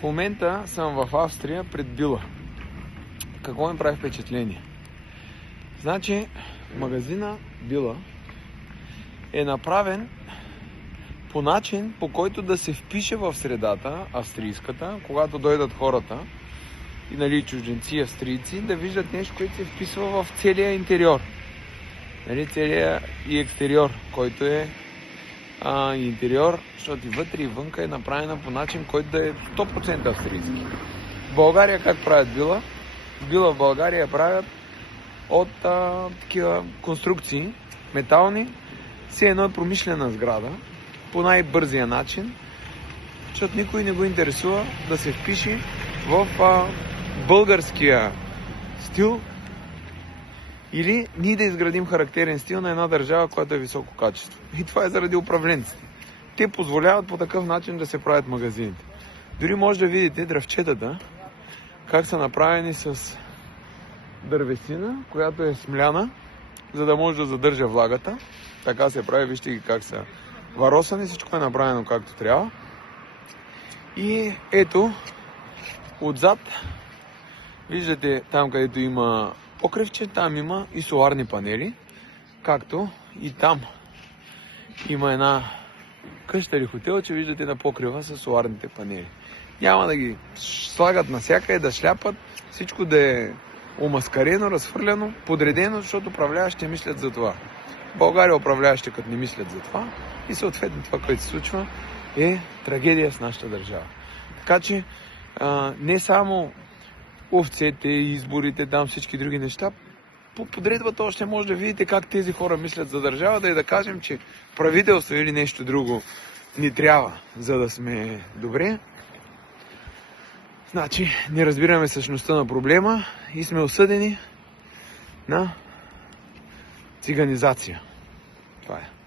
В момента съм в Австрия пред Била. Какво ми прави впечатление? Значи, магазина Била е направен по начин, по който да се впише в средата, австрийската, когато дойдат хората, и чужденци и австрийци, да виждат нещо, което се вписва в целия интериор. Целия и екстериор, който е интериор, защото и вътре и вънка е направена по начин, който да е 100% австрийски. В България как правят Била? Била в България правят от такива конструкции, метални, все едно е промишлена сграда, по най-бързия начин, защото никой не го интересува да се впише в българския стил или ние да изградим характерен стил на една държава, която е високо качество. И това е заради управленците. Те позволяват по такъв начин да се правят магазините. Дори може да видите дръвчетата, как са направени с дървесина, която е смляна, за да може да задържа влагата. Така се прави, вижте ги как са варосани, всичко е направено както трябва. И ето, отзад, виждате там, където има покривче, там има и соларни панели, както и там има една къща или хотел, че виждате на покрива с соларните панели. Няма да ги слагат насякъде, да шляпат, всичко да е омаскарено, разхвърляно, подредено, защото управляващите мислят за това. В България управляващите като не мислят за това и съответно това, което се случва, е трагедия с нашата държава. Така че не само овцете, изборите, там всички други неща, по подредбата още може да видите как тези хора мислят за държавата и да кажем, че правителство или нещо друго ни трябва, за да сме добре. Значи, не разбираме същността на проблема и сме осъдени на циганизация. Това е.